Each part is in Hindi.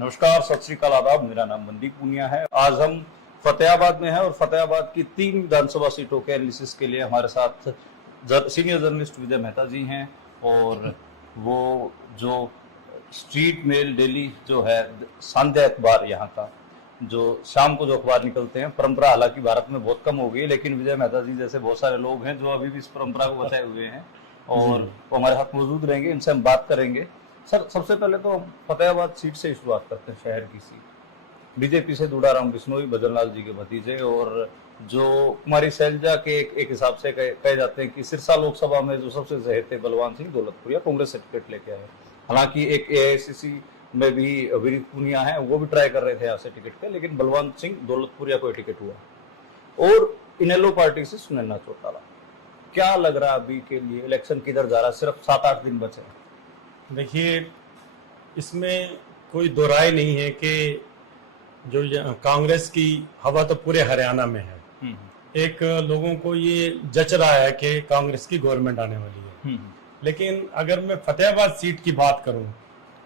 नमस्कार, सत श्री अकाल, आदाब। मेरा नाम मनदीप पूनिया है। आज हम फतेहाबाद में हैं और फतेहाबाद की 3 विधानसभा सीटों के एनालिसिस के लिए हमारे साथ सीनियर जर्नलिस्ट विजय मेहता जी हैं। और वो जो स्ट्रीट मेल डेली जो है सांध्य अखबार यहाँ का, जो शाम को जो अखबार निकलते हैं, परंपरा हालांकि भारत में बहुत कम हो गई है, लेकिन विजय मेहता जी जैसे बहुत सारे लोग हैं जो अभी भी इस परंपरा को बचाए हुए हैं और वो हमारे साथ मौजूद रहेंगे। इनसे हम बात करेंगे। सर, सबसे पहले तो हम फतेहाबाद सीट से शुरुआत करते हैं। शहर की सीट बीजेपी से दुड़ाराम बिश्नोई, भजनलाल जी के भतीजे, और जो कुमारी शैलजा के एक हिसाब से कहे जाते हैं कि सिरसा लोकसभा में जो सबसे चहेते बलवान सिंह दौलतपुरिया कांग्रेस से टिकट लेके आए। हालांकि एक एआईसीसी में भी विनीत पूनिया है, वो भी ट्राई कर रहे थे यहाँ से टिकट के, लेकिन बलवान सिंह दौलतपुरिया को टिकट हुआ। और इनेलो पार्टी से सुनैना चौटाला। क्या लग रहा है अभी के लिए इलेक्शन किधर जा रहा है? सिर्फ 7-8 दिन बचे हैं। देखिए, इसमें कोई दो राय नहीं है कि जो कांग्रेस की हवा तो पूरे हरियाणा में है। एक लोगों को ये जच रहा है कि कांग्रेस की गवर्नमेंट आने वाली है। लेकिन अगर मैं फतेहाबाद सीट की बात करूं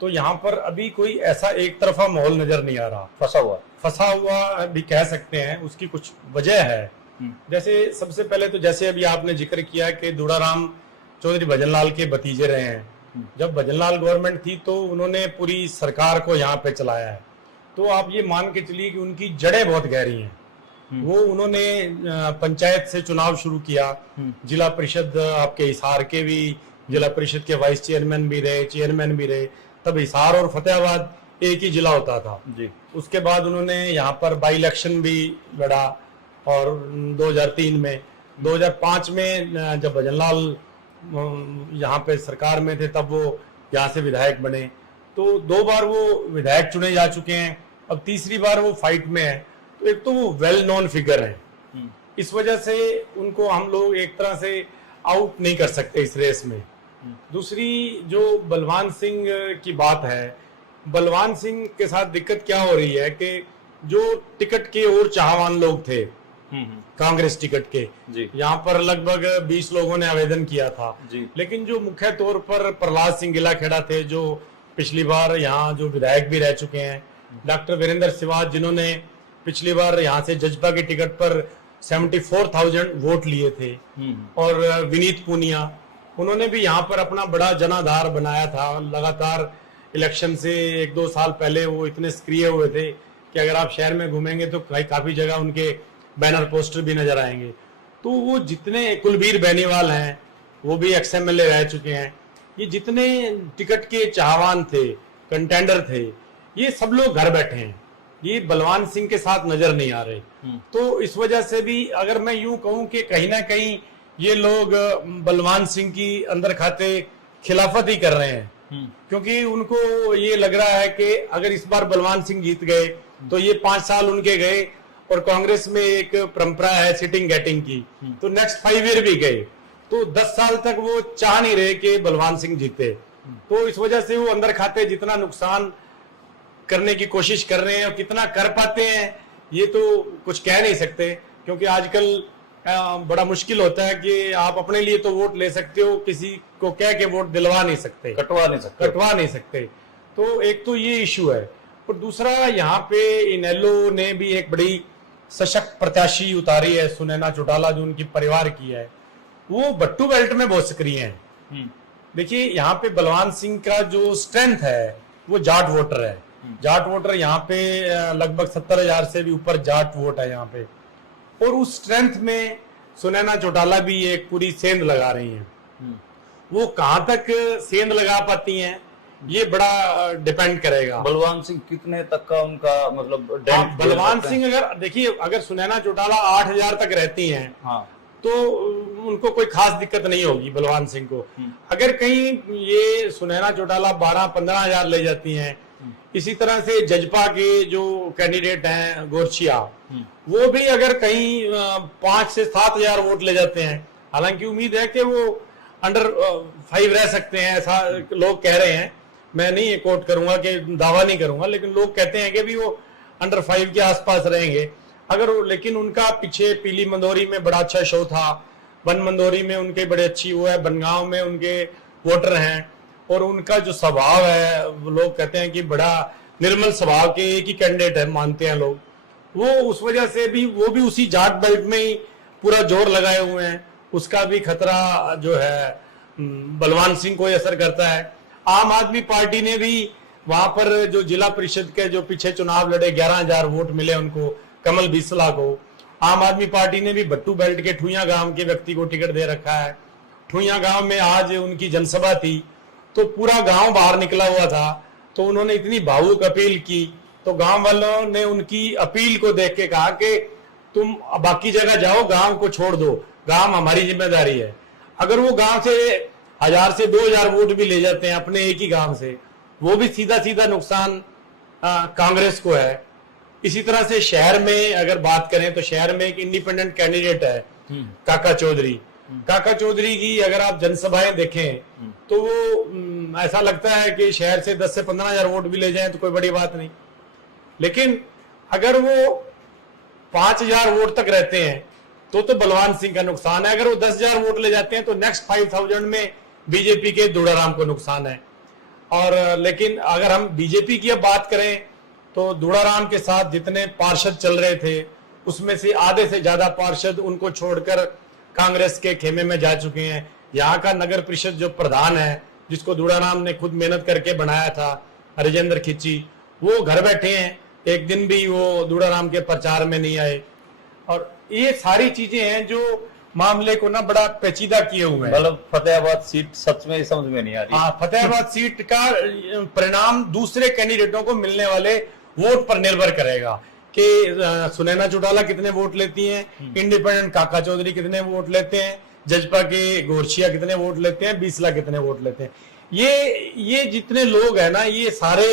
तो यहाँ पर अभी कोई ऐसा एक तरफा माहौल नजर नहीं आ रहा। फंसा हुआ भी कह सकते हैं। उसकी कुछ वजह है। जैसे सबसे पहले तो जैसे अभी आपने जिक्र किया कि दुड़ाराम चौधरी भजनलाल के भतीजे रहे हैं। जब भजनलाल गवर्नमेंट थी तो उन्होंने पूरी सरकार को यहाँ पे चलाया है। तो आप ये मान के चलिए कि उनकी जड़ें बहुत गहरी हैं। वो उन्होंने पंचायत से चुनाव शुरू किया। जिला परिषद आपके हिसार के भी जिला परिषद के वाइस चेयरमैन भी रहे, चेयरमैन भी रहे। तब हिसार और फतेहाबाद एक ही जिला होता था जी। उसके बाद उन्होंने यहाँ पर बाई इलेक्शन भी लड़ा और 2003 में 2005 में जब भजनलाल यहाँ पे सरकार में थे तब वो यहाँ से विधायक बने। तो 2 बार वो विधायक चुने जा चुके हैं। अब तीसरी बार वो फाइट में है। तो एक तो वो वेल नोन फिगर है। इस वजह से उनको हम लोग एक तरह से आउट नहीं कर सकते इस रेस में। दूसरी जो बलवान सिंह की बात है, बलवान सिंह के साथ दिक्कत क्या हो रही है कि जो टिकट के और चाहवान लोग थे कांग्रेस टिकट के, यहाँ पर लगभग 20 लोगों ने आवेदन किया था। लेकिन जो मुख्य तौर पर प्रहलाद सिंह गिलाखेड़ा थे, जो पिछली बार यहाँ जो विधायक भी रह चुके हैं, डॉक्टर वीरेंद्र सिवाज जिन्होंने पिछली बार यहाँ से जजपा की टिकट पर 74,000 वोट लिए थे, और विनीत पूनिया, उन्होंने भी यहाँ पर अपना बड़ा जनाधार बनाया था। लगातार इलेक्शन से 1-2 साल पहले वो इतने सक्रिय हुए थे कि अगर आप शहर में घूमेंगे तो काफी जगह उनके बैनर पोस्टर भी नजर आएंगे। तो वो जितने कुलबीर बेनीवाल हैं, वो भी XMLA रह चुके हैं। ये जितने टिकट के चाहवान थे, कंटेंडर थे, ये सब लोग घर बैठे हैं। ये बलवान सिंह के साथ नजर नहीं आ रहे। तो इस वजह से भी अगर मैं यूं कहूं कि कहीं ना कहीं ये लोग बलवान सिंह की अंदर खाते खिलाफत ही कर रहे हैं। क्योंकि उनको ये लग रहा है कि अगर इस बार बलवान सिंह जीत गए तो ये 5 साल उनके गए, और कांग्रेस में एक परंपरा है सिटिंग गेटिंग की, तो नेक्स्ट 5 ईयर भी गए। तो 10 साल तक वो चाह नहीं रहे कि बलवान सिंह जीते। तो इस वजह से वो अंदर खाते जितना नुकसान करने की कोशिश कर रहे हैं और कितना कर पाते हैं ये तो कुछ कह नहीं सकते। क्योंकि आजकल बड़ा मुश्किल होता है कि आप अपने लिए तो वोट ले सकते हो, किसी को कह के वोट दिलवा नहीं सकते, कटवा नहीं सकते। तो एक तो ये इशू है। और दूसरा, यहाँ पे इनेलो ने भी एक बड़ी सशक्त प्रत्याशी उतारी है, सुनैना चौटाला, जो उनकी परिवार की है। वो बट्टू बेल्ट में बहुत सक्रिय हैं। देखिए, यहाँ पे बलवान सिंह का जो स्ट्रेंथ है वो जाट वोटर है। जाट वोटर यहाँ पे लगभग 70,000 से भी ऊपर जाट वोट है यहाँ पे। और उस स्ट्रेंथ में सुनैना चौटाला भी एक पूरी सेंध लगा रही हैं। वो कहां तक सेंध लगा पाती हैं ये बड़ा डिपेंड करेगा। बलवान सिंह कितने तक का उनका मतलब बलवान सिंह अगर देखिए, अगर सुनैना चौटाला 8,000 तक रहती हैं, तो उनको कोई खास दिक्कत नहीं होगी बलवान सिंह को। अगर कहीं ये सुनैना चौटाला 12-15,000 ले जाती हैं, इसी तरह से जजपा के जो कैंडिडेट हैं गोरछिया, वो भी अगर कहीं 5 से 7,000 वोट ले जाते हैं, हालांकि उम्मीद है कि वो अंडर 5 रह सकते हैं, ऐसा लोग कह रहे हैं। मैं नहीं कोट करूंगा कि दावा नहीं करूंगा, लेकिन लोग कहते हैं कि भी वो अंडर 5 के आसपास रहेंगे अगर। लेकिन उनका पीछे पीली मंदोरी में बड़ा अच्छा शो था, बन मंदोरी में उनके बड़े अच्छी वो है, बनगांव में उनके वोटर हैं, और उनका जो स्वभाव है लोग कहते हैं कि बड़ा निर्मल स्वभाव के एक ही कैंडिडेट है मानते हैं लोग, वो उस वजह से भी वो भी उसी जाट बेल्ट में ही पूरा जोर लगाए हुए हैं। उसका भी खतरा जो है बलवान सिंह को ही असर करता है। आम आदमी पार्टी ने भी वहां पर जो जिला परिषद के जो पीछे चुनाव लड़े 11,000 वोट मिले उनको, कमल बिस्ला को, आम आदमी पार्टी ने भी भट्टू बेल्ट के ठुइया गांव के व्यक्ति को टिकट दे रखा है। ठुइया गांव में आज उनकी जनसभा थी तो पूरा गांव बाहर निकला हुआ था, तो उन्होंने इतनी भावुक अपील की तो गांव वालों ने उनकी अपील को देख के कहा कि तुम बाकी जगह जाओ, गांव को छोड़ दो, गांव हमारी जिम्मेदारी है। अगर वो गांव से 1,000 से 2,000 वोट भी ले जाते हैं अपने एक ही गांव से, वो भी सीधा सीधा नुकसान कांग्रेस को है। इसी तरह से शहर में अगर बात करें तो शहर में एक इंडिपेंडेंट कैंडिडेट है काका चौधरी। काका चौधरी की अगर आप जनसभाएं देखें तो वो ऐसा लगता है कि शहर से 10 से 15,000 वोट भी ले जाएं तो कोई बड़ी बात नहीं, लेकिन अगर वो 5,000 वोट तक रहते हैं तो बलवान सिंह का नुकसान है। अगर वो 10,000 वोट ले जाते हैं तो नेक्स्ट 5,000 में बीजेपी के दूड़ाराम को नुकसान है। और लेकिन अगर हम बीजेपी की अब बात करें तो दूड़ाराम के साथ जितने पार्षद चल रहे थे उसमें से आधे से ज्यादा पार्षद उनको छोड़कर कांग्रेस के खेमे में जा चुके हैं। यहाँ का नगर परिषद जो प्रधान है, जिसको दूड़ाराम ने खुद मेहनत करके बनाया था, राजेंद्र खिच्ची, वो घर बैठे हैं, एक दिन भी वो दूड़ाराम के प्रचार में नहीं आए। और ये सारी चीजें हैं जो मामले को ना बड़ा पेचीदा किए हुए हैं। मतलब फतेहाबाद सीट सच में समझ में नहीं आ रही। हाँ, फतेहाबाद सीट का परिणाम दूसरे कैंडिडेटों को मिलने वाले वोट पर निर्भर करेगा कि सुनैना चौटाला कितने वोट लेती हैं, इंडिपेंडेंट काका चौधरी कितने वोट लेते हैं, जजपा के गोरछिया कितने वोट लेते हैं, बीसला कितने वोट लेते हैं। ये जितने लोग हैं ना, ये सारे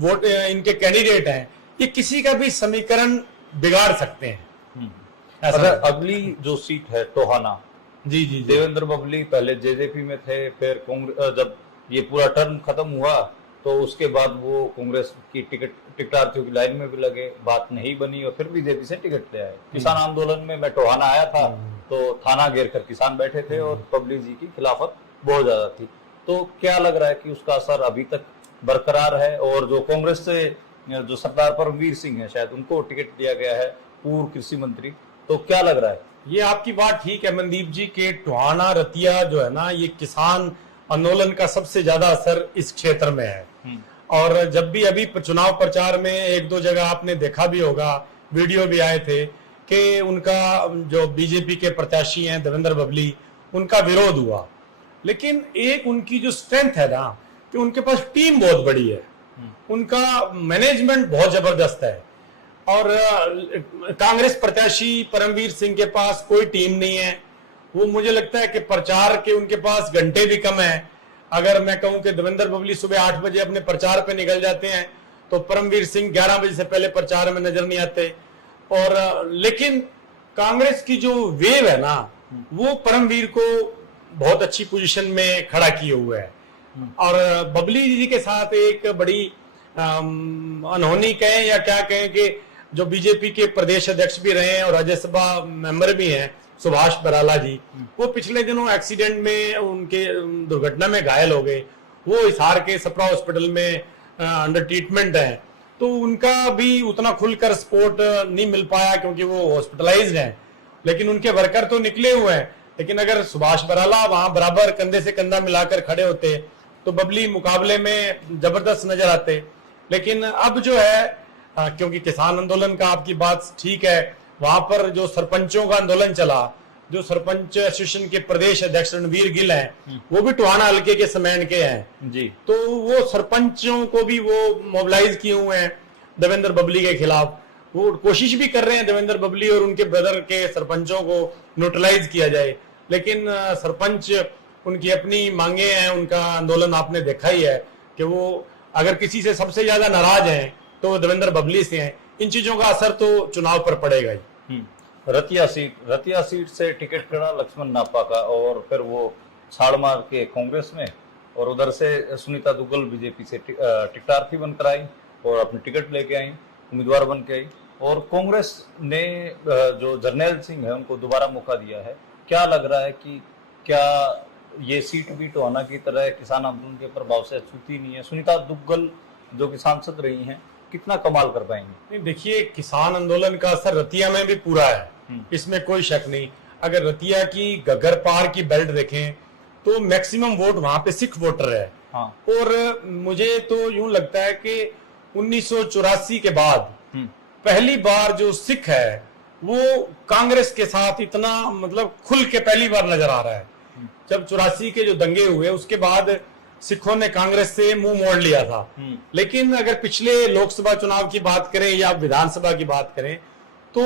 वोट इनके कैंडिडेट हैं, ये किसी का भी समीकरण बिगाड़ सकते हैं। अगली जो सीट है टोहाना, जी जी, देवेंद्र बबली पहले जेजेपी में थे, फिर कांग्रेस, जब ये पूरा टर्म खत्म हुआ तो उसके बाद वो कांग्रेस की टिकटार्थियों की लाइन में भी लगे, बात नहीं बनी और फिर बीजेपी से टिकट ले आए। किसान आंदोलन में मैं टोहाना आया था तो थाना घेर कर किसान बैठे थे और बबली जी की खिलाफत बहुत ज्यादा थी। तो क्या लग रहा है कि उसका असर अभी तक बरकरार है? और जो कांग्रेस से जो सरदार परमवीर सिंह है, शायद उनको टिकट दिया गया है, पूर्व कृषि मंत्री, तो क्या लग रहा है? ये आपकी बात ठीक है मनदीप जी के टोहाना रतिया जो है ना, ये किसान आंदोलन का सबसे ज्यादा असर इस क्षेत्र में है। और जब भी अभी चुनाव प्रचार में एक दो जगह आपने देखा भी होगा, वीडियो भी आए थे कि उनका जो बीजेपी के प्रत्याशी हैं देवेंद्र बबली, उनका विरोध हुआ। लेकिन एक उनकी जो स्ट्रेंथ है ना कि उनके पास टीम बहुत बड़ी है, उनका मैनेजमेंट बहुत जबरदस्त है। और कांग्रेस प्रत्याशी परमवीर सिंह के पास कोई टीम नहीं है। वो मुझे लगता है कि प्रचार के उनके पास घंटे भी कम है। अगर मैं कहूं कि देवेंद्र बबली सुबह 8 बजे अपने प्रचार पे निकल जाते हैं तो परमवीर सिंह 11 बजे से पहले प्रचार में नजर नहीं आते। और लेकिन कांग्रेस की जो वेव है ना, वो परमवीर को बहुत अच्छी पोजीशन में खड़ा किए हुए है। और बबली जी के साथ एक बड़ी अनहोनी कहें या क्या कहें कि जो बीजेपी के प्रदेश अध्यक्ष भी रहे हैं और राज्यसभा मेंबर भी हैं, सुभाष बराला जी, वो पिछले दिनों एक्सीडेंट में उनके दुर्घटना में घायल हो गए। वो हिसार के सप्रा हॉस्पिटल में अंडर ट्रीटमेंट है, तो उनका भी उतना खुलकर सपोर्ट नहीं मिल पाया क्योंकि वो हॉस्पिटलाइज्ड हैं। लेकिन उनके वर्कर तो निकले हुए हैं। लेकिन अगर सुभाष बराला वहां बराबर कंधे से कंधा मिलाकर खड़े होते तो बबली मुकाबले में जबरदस्त नजर आते। लेकिन अब जो है क्योंकि किसान आंदोलन का आपकी बात ठीक है, वहां पर जो सरपंचों का आंदोलन चला, जो सरपंच एसोसिएशन के प्रदेश अध्यक्ष रणवीर गिल हैं, वो भी टोहाना हल्के के समेन के हैं जी। तो वो सरपंचों को भी वो मोबिलाइज किए हुए हैं देवेंद्र बबली के खिलाफ। वो कोशिश भी कर रहे हैं देवेंद्र बबली और उनके ब्रदर के सरपंचों को न्यूट्रलाइज किया जाए। लेकिन सरपंच उनकी अपनी मांगे हैं, उनका आंदोलन आपने देखा ही है कि वो अगर किसी से सबसे ज्यादा नाराज हैं तो देवेंद्र बबली से हैं। इन चीजों का असर तो चुनाव पर पड़ेगा ही। रतिया सीट से टिकट खड़ा लक्ष्मण नापा का, और फिर वो छाड़ मार के कांग्रेस में, और उधर से सुनीता दुग्गल बीजेपी से टिकटार्थी बनकर आई और अपनी टिकट लेके आई, उम्मीदवार बन के आई। और कांग्रेस ने जो जरनैल सिंह है उनको दोबारा मौका दिया है। क्या लग रहा है कि क्या ये सीट भी टोहाना की तरह किसान आंदोलन के प्रभाव से छूती नहीं है? सुनीता दुग्गल जो कि सांसद रही हैं, कितना कमाल कर पाएंगे? नहीं, देखिए, किसान आंदोलन का असर रतिया में भी पूरा है, इसमें कोई शक नहीं। अगर रतिया की घग्गर पार की बेल्ट देखें तो मैक्सिमम वोट वहां पे सिख वोटर है। हाँ। और मुझे तो यूं लगता है कि 1984 के बाद पहली बार जो सिख है वो कांग्रेस के साथ इतना मतलब खुल के पहली बार नजर आ रहा है। जब 84 के जो दंगे हुए उसके बाद सिखों ने कांग्रेस से मुंह मोड़ लिया था। लेकिन अगर पिछले लोकसभा चुनाव की बात करें या विधानसभा की बात करें तो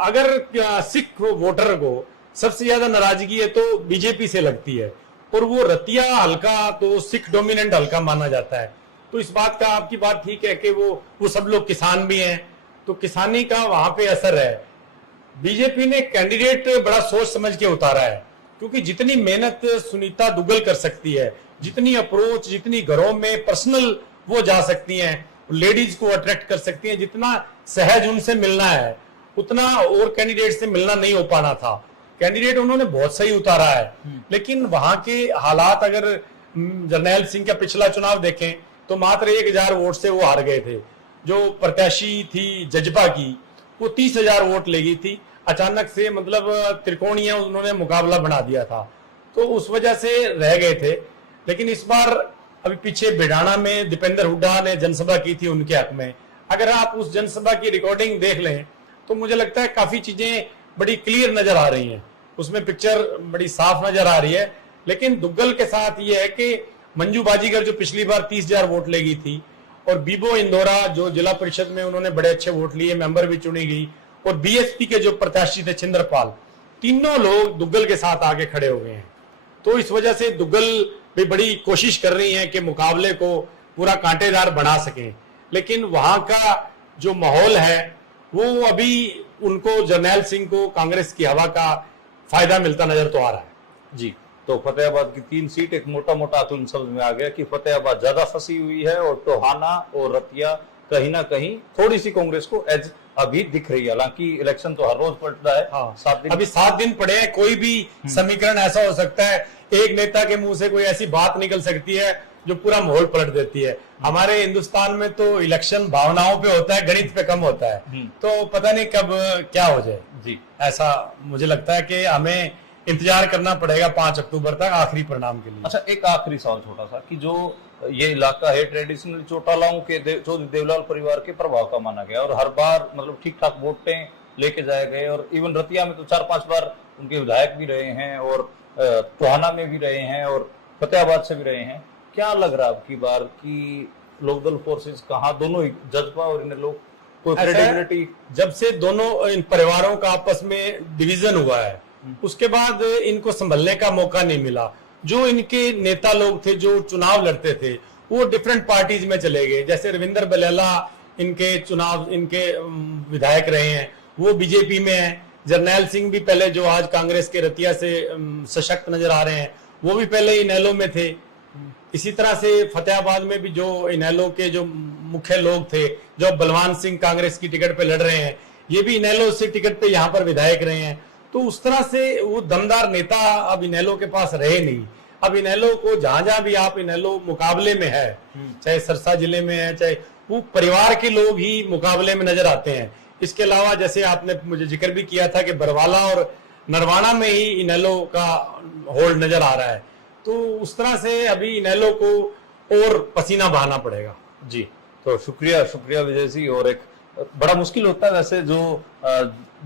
अगर सिख वोटर को सबसे ज्यादा नाराजगी है तो बीजेपी से लगती है, और वो रतिया हल्का तो सिख डोमिनेंट हल्का माना जाता है। तो इस बात का, आपकी बात ठीक है कि वो सब लोग किसान भी हैं, तो किसानी का वहां पे असर है। बीजेपी ने कैंडिडेट बड़ा सोच समझ के उतारा है, क्योंकि जितनी मेहनत सुनीता दुग्गल कर सकती है, जितनी अप्रोच, जितनी घरों में पर्सनल वो जा सकती हैं, लेडीज को अट्रैक्ट कर सकती हैं, जितना सहज उनसे मिलना है उतना और कैंडिडेट से मिलना नहीं हो पाना था। कैंडिडेट उन्होंने बहुत सही उतारा है। लेकिन वहां के हालात, अगर जरनैल सिंह का पिछला चुनाव देखें तो मात्र 1000 वोट से वो हार गए थे। जो प्रत्याशी थी जजपा की वो 30,000 वोट ले गई थी। अचानक से मतलब त्रिकोणीय उन्होंने मुकाबला बना दिया था, तो उस वजह से रह गए थे। लेकिन इस बार अभी पीछे बिडाना में दीपेंद्र हुड्डा ने जनसभा की थी उनके हक में। अगर आप उस जनसभा की रिकॉर्डिंग देख लें तो मुझे लगता है काफी चीजें बड़ी क्लियर नजर आ रही हैं, उसमें पिक्चर बड़ी साफ नजर आ रही है। लेकिन दुग्गल के साथ ये है कि मंजू बाजीगर जो पिछली बार 30,000 वोट ले गई थी, और बीबो इंदौरा जो जिला परिषद में उन्होंने बड़े अच्छे वोट लिए, मेंबर भी चुनी गई, और बीएसपी के जो प्रत्याशी थे छिंदरपाल, तीनों लोग दुग्गल के साथ आगे खड़े हो गए हैं। तो इस वजह से दुग्गल भी बड़ी कोशिश कर रही है कि मुकाबले को पूरा कांटेदार बना सकें। लेकिन वहां का जो माहौल है वो अभी उनको, जरनैल सिंह को कांग्रेस की हवा का फायदा मिलता नजर तो आ रहा है। जी, तो फतेहाबाद की 3 सीट एक मोटा मोटा आकलन समझ में आ गया कि फतेहाबाद ज्यादा फंसी हुई है और टोहाना और रतिया कहीं ना कहीं थोड़ी सी कांग्रेस को एज अभी दिख रही है। हालांकि इलेक्शन तो हर रोज पलटता है। हाँ। 7 दिन, अभी 7 दिन पड़े हैं, कोई भी समीकरण ऐसा हो सकता है, एक नेता के मुंह से कोई ऐसी बात निकल सकती है जो पूरा माहौल पलट देती है। हमारे हिंदुस्तान में तो इलेक्शन भावनाओं पे होता है, गणित पे कम होता है, तो पता नहीं कब क्या हो जाए। जी, ऐसा मुझे लगता है कि हमें इंतजार करना पड़ेगा 5 अक्टूबर तक आखिरी परिणाम के लिए। अच्छा, एक आखिरी सवाल छोटा सा कि जो ये इलाका है ट्रेडिशनल चौटालाओं के चौधरी देवलाल परिवार के प्रभाव का माना गया, और हर बार मतलब ठीक ठाक वोटें लेके जाए गए, और इवन रतिया में तो 4-5 बार उनके विधायक भी रहे हैं, और टोहाना में भी रहे हैं, और फतेहाबाद से भी रहे हैं। क्या लग रहा है आपकी बार की लोकदल फोर्सेस कहाँ, दोनों ही जज्बा और इन लोग कोई क्रेडिबिलिटी? जब से दोनों इन परिवारों का आपस में डिवीजन हुआ है उसके बाद इनको संभलने का मौका नहीं मिला। जो इनके नेता लोग थे जो चुनाव लड़ते थे वो डिफरेंट पार्टीज में चले गए। जैसे रविंदर बलेला इनके विधायक रहे हैं, वो बीजेपी में है। जरनैल सिंह भी पहले, जो आज कांग्रेस के रतिया से सशक्त नजर आ रहे हैं, वो भी पहले इनेलो में थे। इसी तरह से फतेहाबाद में भी जो इनेलो के जो मुख्य लोग थे, जो बलवान सिंह कांग्रेस की टिकट पे लड़ रहे हैं, ये भी इनेलो से टिकट पे यहाँ पर विधायक रहे हैं। तो उस तरह से वो दमदार नेता अब इनेलो के पास रहे नहीं। अब इनेलो को जहां जहां भी आप इनेलो मुकाबले में है, चाहे सरसा जिले में है, चाहे वो परिवार के लोग ही मुकाबले में नजर आते हैं। इसके अलावा जैसे आपने मुझे जिक्र भी किया था कि बरवाला और नरवाना में ही इनेलो का होल्ड नजर आ रहा है। तो उस तरह से अभी इनेलो को और पसीना बहाना पड़ेगा। जी, तो शुक्रिया विजय जी। और एक बड़ा मुश्किल होता है वैसे जो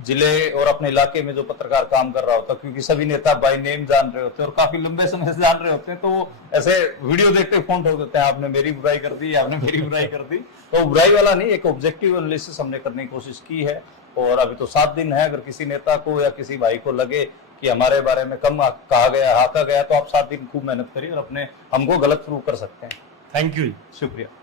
जिले और अपने इलाके में जो पत्रकार काम कर रहा होता है, क्योंकि सभी नेता बाय नेम जान रहे होते हैं और काफी लंबे समय से जान रहे होते हैं, तो वो ऐसे वीडियो देखते फोन ठोक देते हैं, आपने मेरी बुराई कर दी, आपने मेरी बुराई कर दी। तो बुराई वाला नहीं, एक ऑब्जेक्टिव एनालिसिस हमने करने की कोशिश की है। और अभी तो 7 दिन है, अगर किसी नेता को या किसी भाई को लगे कि हमारे बारे में कम कहा गया, हाका गया, तो आप 7 दिन खूब मेहनत करिए और अपने हमको गलत प्रूव कर सकते हैं। थैंक यू, शुक्रिया।